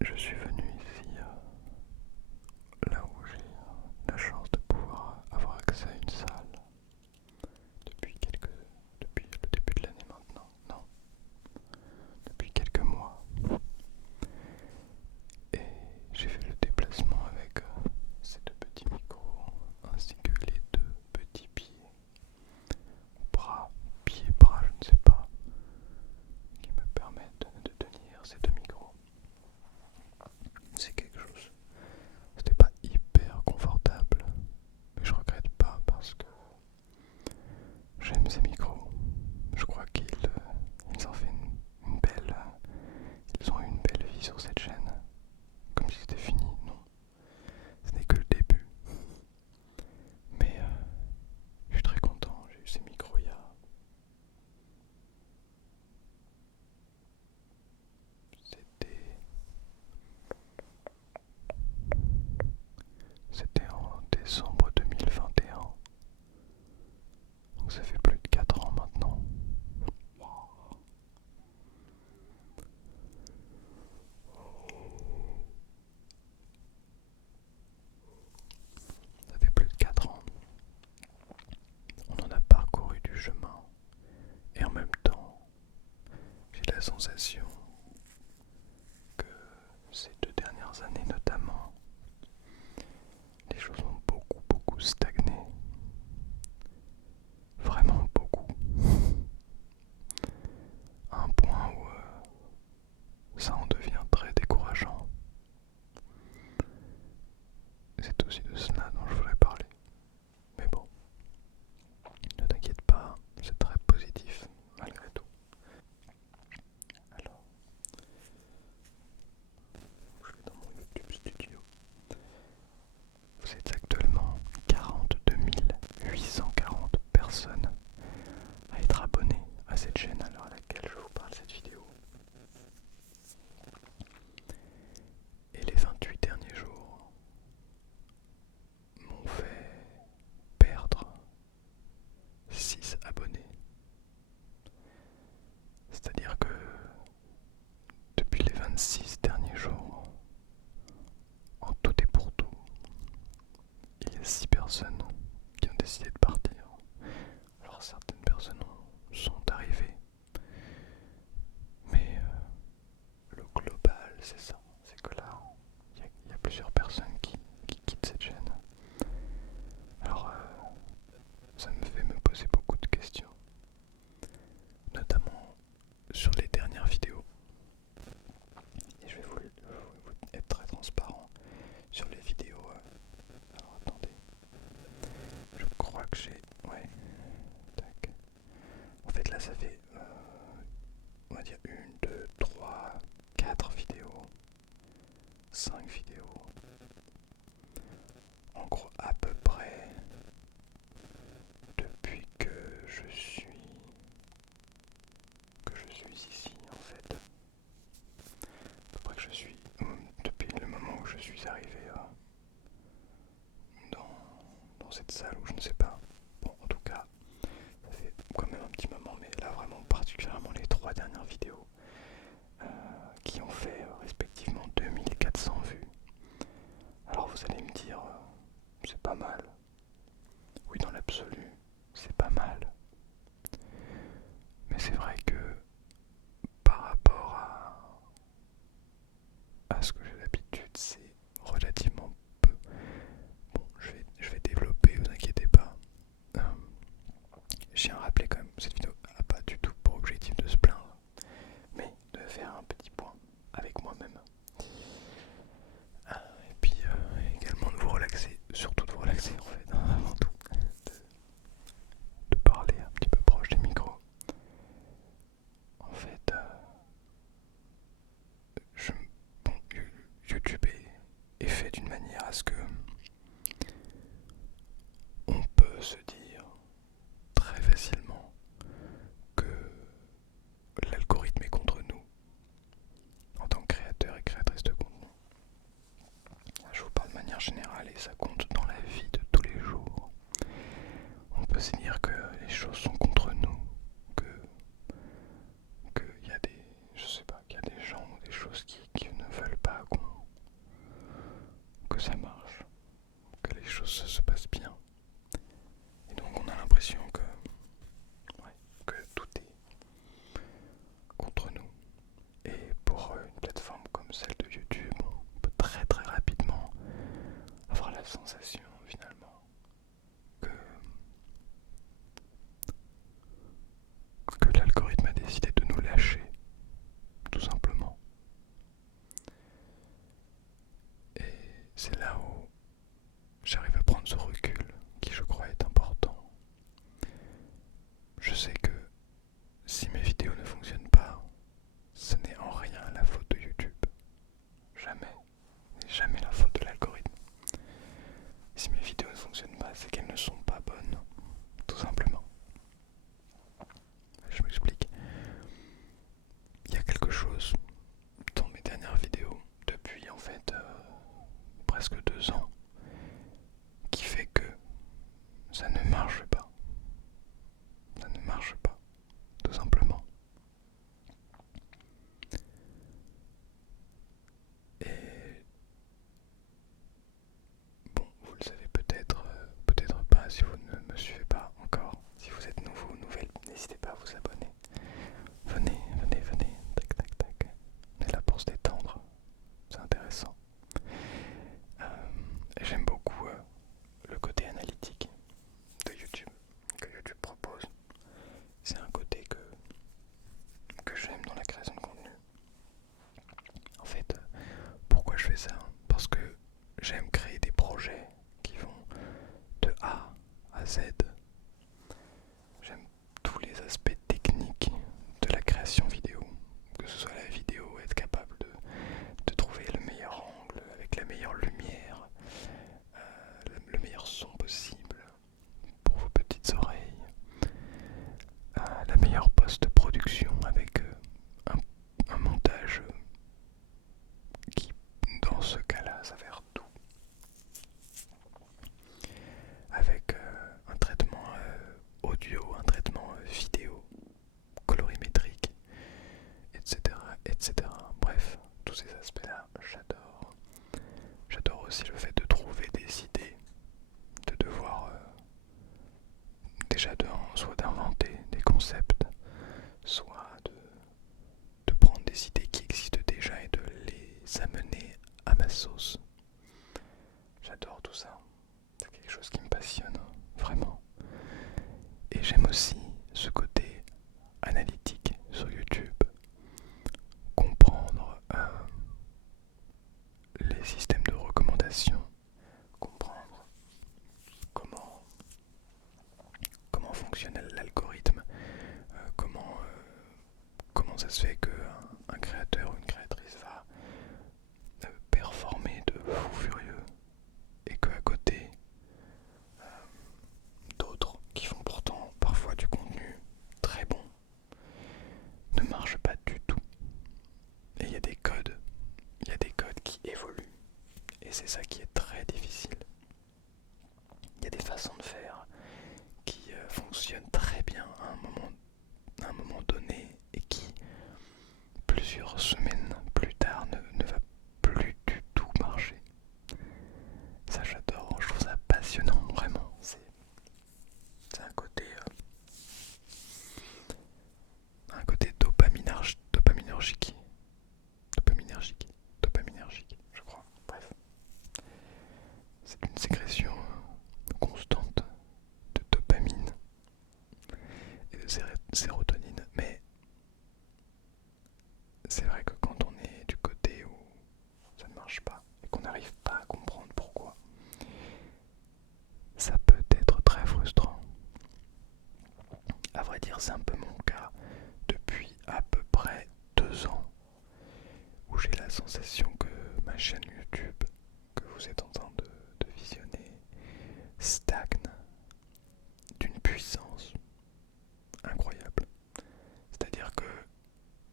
Je suis venu ici là où j'ai la chance de pouvoir avoir accès à une salle depuis le début de l'année maintenant, non, depuis quelques mois. Et j'ai fait le déplacement avec ces deux petits micros ainsi que les deux petits pieds, bras, je ne sais pas, qui me permettent de tenir ces deux micros. C'est quelque chose. C'était pas hyper confortable, mais je regrette pas parce que j'aime ces micros. Je crois qu'ils ont fait une belle, ils ont eu une belle vie sur cette chaîne. Comme si c'était fini, non. Ce n'est que le début. Mais je suis très content. J'ai eu ces micros il y a... C'était en décembre 2021. Donc ça fait plus de 4 ans maintenant. Wow. Ça fait plus de 4 ans. On en a parcouru du chemin. Et en même temps, j'ai la sensation que ces 2 dernières années notamment, les choses ont beaucoup stagné. Vraiment beaucoup. À un point où ça en devient très décourageant. C'est aussi de cela dont je voulais parler. Mais bon, ne t'inquiète pas, c'est très positif malgré tout. Alors, je vais dans mon YouTube Studio. Vous êtes actuellement 42 840 personnes à être abonnées à cette chaîne à l'heure à laquelle je vous parle de cette vidéo. Et les 28 derniers jours m'ont fait perdre 6 abonnés. C'est-à-dire que depuis les 26 derniers jours, en tout et pour tout, il y a 6 personnes qui ont décidé de partir. Alors certaines personnes sont arrivées, mais le global c'est ça, c'est que là, il y a plusieurs personnes qui quittent cette chaîne. Alors ça me fait me poser beaucoup de questions, notamment sur les dernières vidéos. Et je vais vous être très transparent sur les vidéos. Alors attendez, je crois que j'ai... Ouais, tac. En fait là ça fait, on va dire 1, 2, 3, 4 vidéos, 5 vidéos. En gros à peu près depuis que je suis ici en fait. À peu près que je suis depuis le moment où je suis arrivé dans cette salle où je ne sais pas. Bon en tout cas ça fait quand même un petit moment, mais là vraiment particulièrement les 3 dernières vidéos qui ont fait respectivement 2400 vues. Alors vous allez me dire, c'est aussi le fait de trouver des idées, de devoir déjà soit d'inventer des concepts, soit de prendre des idées qui existent déjà et de les amener à ma sauce. J'adore tout ça, c'est quelque chose qui me passionne, vraiment. Et j'aime aussi ce côté analytique sur YouTube, comprendre les systèmes de recommandation, comprendre comment fonctionne l'algorithme, comment ça se fait qu'un créateur ou une créatrice va performer de fou furieux et qu'à côté d'autres qui font pourtant parfois du contenu très bon ne marchent pas du tout. Et il y a des codes qui évoluent et c'est ça qui est très difficile. Il y a des façons de faire qui fonctionnent très bien à un moment donné et qui, plusieurs semaines plus tard, ne va plus du tout marcher. Ça j'adore, je trouve ça passionnant, vraiment. C'est un côté dopaminergique, je crois. Bref, c'est une sécrétion constante de dopamine et de sérotonine, mais c'est vrai que quand on est du côté où ça ne marche pas et qu'on n'arrive pas à comprendre pourquoi, ça peut être très frustrant. À vrai dire, c'est un peu mon cas depuis à peu près 2 ans, où j'ai la sensation que ma chaîne YouTube que vous êtes en train de visionner stagne d'une puissance incroyable. C'est-à-dire que,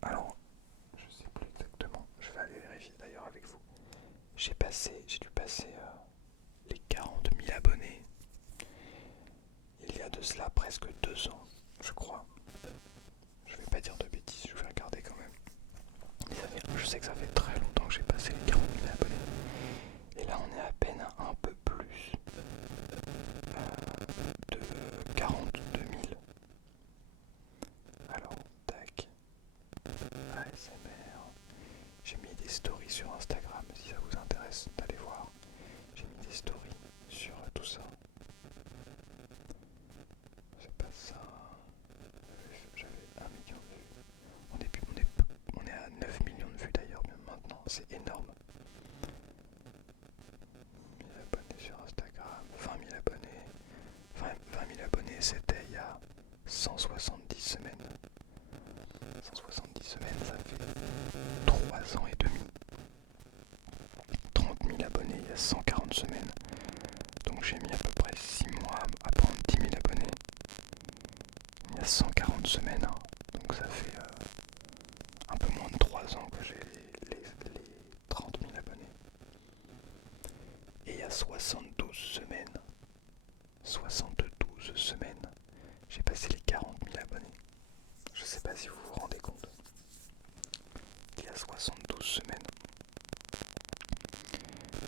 alors, je sais plus exactement, je vais aller vérifier d'ailleurs avec vous. J'ai dû passer les 40 000 abonnés il y a de cela presque 2 ans, je crois. Je vais pas dire de bêtises, je vais regarder quand même. Je sais que ça fait très longtemps que j'ai passé les 40 000 abonnés. Et là on est à peine à un peu plus de 42 000. Alors, tac, ASMR. J'ai mis des stories sur Instagram si ça vous intéresse d'aller voir. J'ai mis des stories sur tout ça. C'est pas ça. J'avais 1 million de vues. On est à 9 millions de vues d'ailleurs, même maintenant. C'est énorme. 1000 abonnés sur Instagram, 20 000 abonnés. 20 000 abonnés, c'était il y a 170 semaines. 170 semaines, ça fait 3 ans et demi. 30 000 abonnés il y a 140 semaines. Donc j'ai mis à peu près 6 mois à prendre 10 000 abonnés. Il y a 140 semaines. Hein. Donc ça fait un peu moins de 3 ans que j'ai les 30 000 abonnés. Et il y a 72 semaines, j'ai passé les 40 000 abonnés. Je sais pas si vous vous rendez compte. Il y a 72 semaines.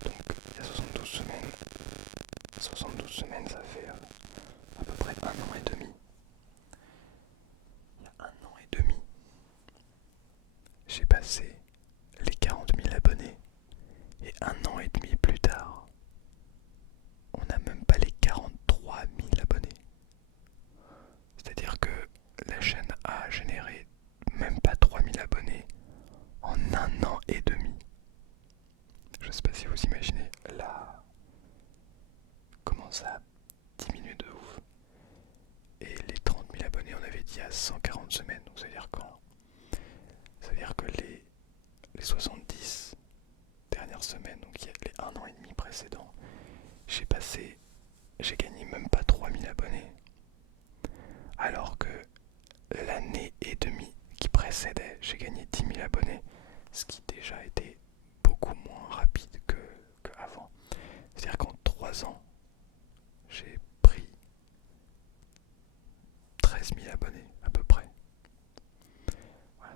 Donc il y a 72 semaines, ça fait à peu près 1 an et demi. Il y a 1 an et demi, j'ai passé les 40 000 abonnés. Et 1 an et demi plus tard, on n'a même pas les 43 000 abonnés. C'est-à-dire que la chaîne a généré même pas 3 000 abonnés en 1 an et demi. Je sais pas si vous imaginez là comment ça a diminué de ouf. Et les 30 000 abonnés, on avait dit à 140 semaines. Donc ça veut dire quand Ça veut dire que les 70 dernières semaines, donc il y a les 1 an et demi précédents, j'ai gagné même pas 3 000 abonnés. Alors que l'année et demie qui précédait, j'ai gagné 10 000 abonnés, ce qui déjà était beaucoup moins rapide qu'avant. C'est-à-dire qu'en 3 ans, j'ai pris 13 000 abonnés à peu près. Voilà,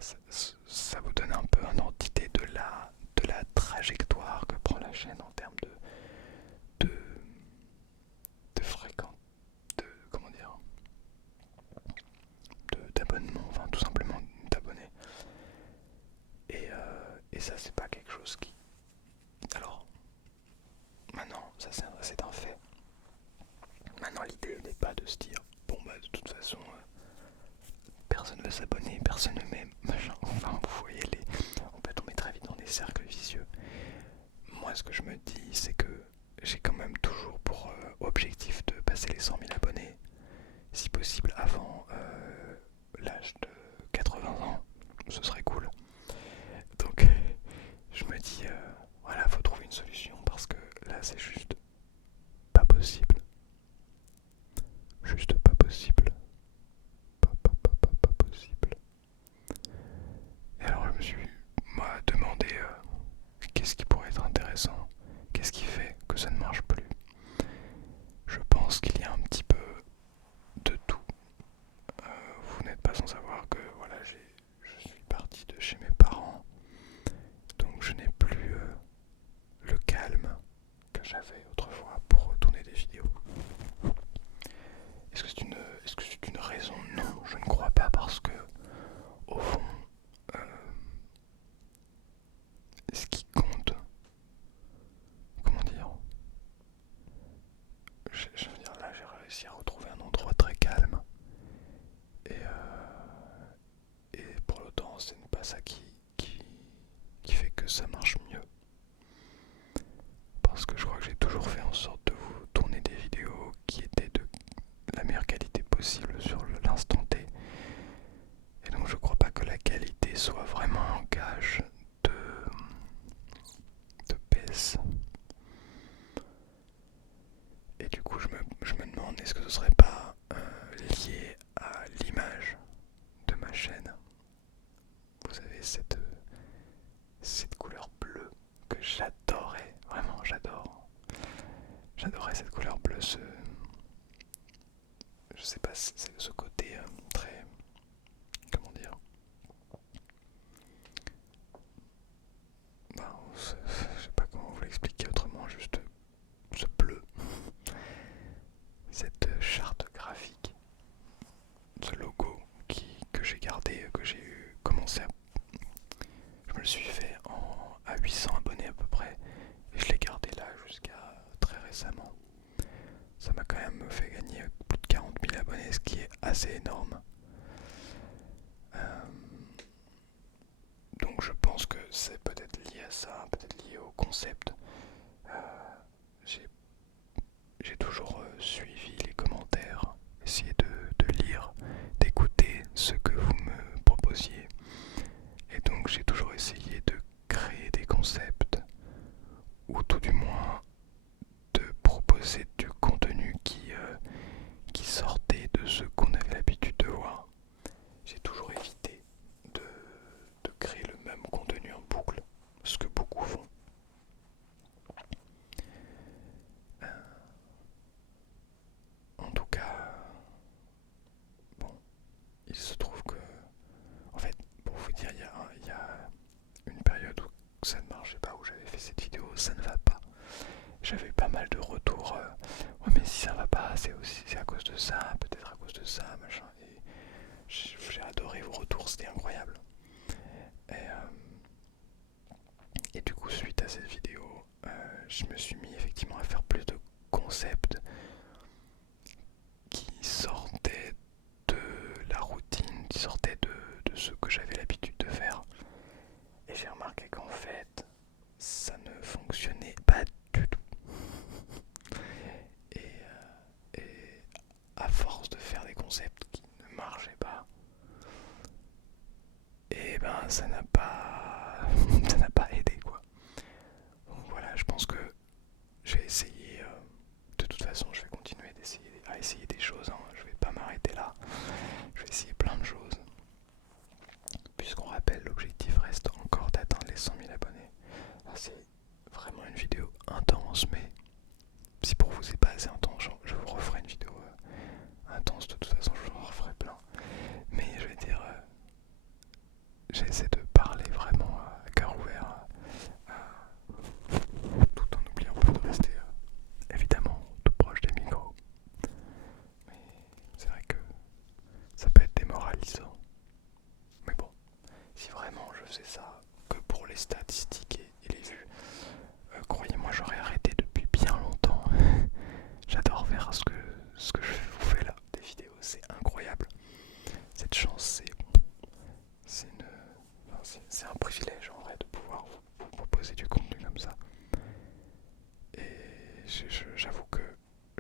ça vous donne un peu un ordre d'idée de la trajectoire que prend la chaîne en termes ça, c'est pas quelque chose qui... Alors, maintenant, ça c'est un fait. Maintenant, l'idée n'est pas de se dire, bon bah de toute façon, personne ne veut s'abonner, personne ne m'aime, machin. Enfin, vous voyez, on peut tomber très vite dans des cercles vicieux. Moi, ce que je me dis, c'est que j'ai quand même toujours pour objectif de passer les 100 000 abonnés, si possible avant l'âge de 80 ans, ce serait cool. Donc, je me dis, voilà, faut trouver une solution parce que là, c'est juste pas possible. Juste pas possible. Pas possible. Et alors, je me suis, moi, demandé qu'est-ce qui pourrait être intéressant, qu'est-ce qui fait que ça ne marche plus. Je pense qu'il y a un petit peu de tout. Vous n'êtes pas sans savoir que voilà, je suis parti de chez mes parents, donc je n'ai plus le calme que j'avais autrefois pour tourner des vidéos. Est-ce que c'est une raison? Non, je ne crois pas parce que au fond, ce qui compte, comment dire, je veux dire là, j'ai réussi à retrouver un endroit très calme et pour l'autant, ce n'est pas ça qui fait que ça marche mieux. Parce que je crois que j'ai toujours fait en sorte de vous tourner des vidéos qui étaient de la meilleure qualité possible sur l'instant T. Et donc je crois pas que la qualité soit vraiment un gage de baisse. Et du coup je me demande, est-ce que ce serait pas lié à l'image de ma chaîne? Vous savez, cette couleur bleue que j'adorais, vraiment j'adorais cette couleur bleue, je sais pas, c'est ce côté très, comment dire, ben, je sais pas comment vous l'expliquer autrement, juste ce bleu, cette charte graphique, ce logo que j'ai gardé, que j'ai commencé à... Je me le suis fait à 800 abonnés à peu près, et je l'ai gardé là jusqu'à très récemment. Ça m'a quand même fait gagner plus de 40 000 abonnés, ce qui est assez énorme. Donc je pense que c'est peut-être lié à ça, peut-être lié au concept. J'ai toujours suivi les commentaires, essayé de lire, d'écouter ce que vous me proposiez. Et donc j'ai toujours essayé de créer des concepts, ou tout du moins de proposer du contenu qui sortait de ce qu'on avait l'habitude de voir. J'ai toujours évité de créer le même contenu en boucle, ce que beaucoup font. En tout cas, bon, il se trouve que, en fait, pour vous dire, il y a une période où ça ne marchait pas, où j'avais fait cette vidéo, ça ne va pas. J'avais eu pas mal de retours, ouais mais si ça va pas, c'est à cause de ça, peut-être à cause de ça, machin. Et j'ai adoré vos retours, c'était incroyable. Et du coup, suite à cette vidéo, je me suis mis effectivement à faire plus de concepts qui sortaient de la routine, qui sortaient de ce que j'avais l'habitude de faire. Et j'ai remarqué qu'en fait, ça ne fonctionnait pas du tout. Et à force de faire des concepts qui ne marchaient pas, et ben ça n'a pas aidé quoi. Donc voilà, je pense que j'ai essayé, de toute façon je vais continuer à essayer des choses, hein. Je vais pas m'arrêter là, je vais essayer plein de choses. Puisqu'on rappelle, l'objectif reste encore d'atteindre les 100 000 abonnés. Là c'est vraiment une vidéo intense, mais si pour vous c'est pas assez intense, je vous referai une vidéo intense, de toute façon je vous en referai plein. Mais je vais dire, j'essaie de parler vraiment à cœur ouvert, tout en oubliant pas de rester évidemment tout proche des micros. Mais c'est vrai que ça peut être démoralisant. Mais bon, si vraiment je faisais ça que pour les statistiques et les vues. Croyez-moi, j'aurais arrêté depuis bien longtemps. J'adore faire ce que je vous fais là, des vidéos, c'est incroyable. Cette chance, c'est un privilège en vrai de pouvoir vous proposer du contenu comme ça. Et j'avoue que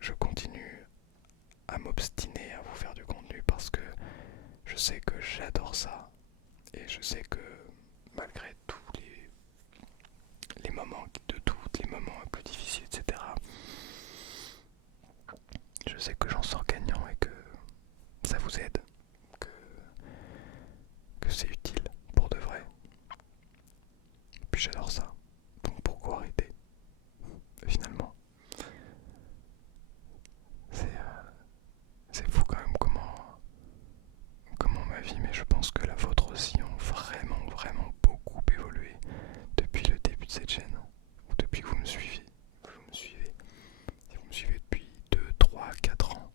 je continue à m'obstiner à vous faire du contenu parce que je sais que j'adore ça et je sais que malgré tous les moments de doute, les moments un peu difficiles, etc., je sais que j'en sors gagnant et que ça vous aide, que, que c'est utile pour de vrai. Et puis j'adore ça, donc pourquoi arrêter finalement? C'est fou quand même comment ma vie, mais je pense que la vôtre aussi, ont vraiment beaucoup évolué depuis le début de cette chaîne, ou depuis que vous me suivez. Si vous me suivez depuis 2, 3, 4 ans,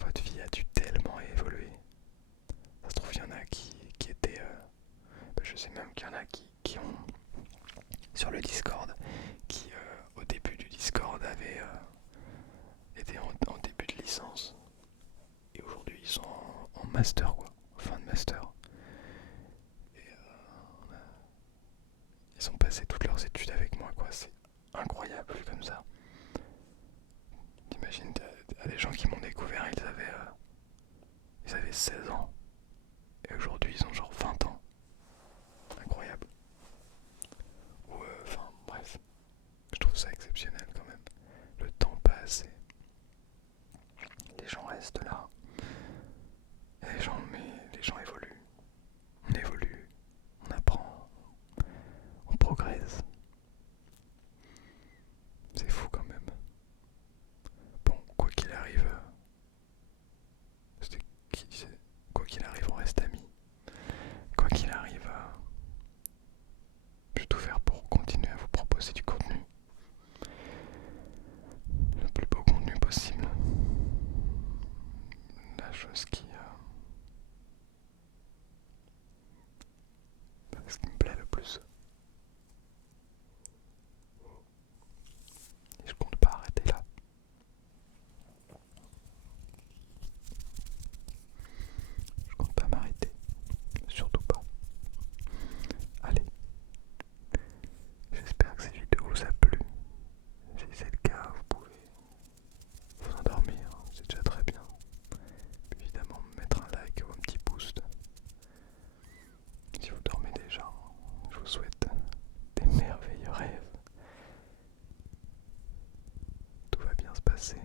votre vie a dû tellement évoluer. Ça se trouve, il y en a qui étaient... je sais même qu'il y en a qui ont... Sur le Discord, qui au début du Discord avaient été en début de licence. Et aujourd'hui, ils sont en master, quoi. En fin de master. Et ils ont passé toutes leurs études avec moi, quoi. C'est incroyable, vu comme ça. T'imagines, t'as des gens qui m'ont découvert, ils avaient 16 ans. Et aujourd'hui, ils ont genre 20 ans. Incroyable. Ou, enfin, bref. Je trouve ça exceptionnel quand même. Le temps passe et les gens restent là. Et les gens évoluent. On évolue. On apprend. On progresse. C'est fou quand même. Bon, quoi qu'il arrive, c'était qui disait, quoi qu'il arrive, on reste amis. Quoi qu'il arrive, je vais tout faire pour continuer à vous proposer du contenu. Le plus beau contenu possible. La chose ce qui me plaît le plus. Et je compte pas arrêter là. Je compte pas m'arrêter. Surtout pas. Allez. J'espère que cette vidéo vous a plu. Si c'est le cas, vous pouvez vous endormir. C'est déjà très bien. Puis évidemment, mettre un like ou un petit boost. Si vous dormez déjà, je vous souhaite des merveilleux rêves. Tout va bien se passer.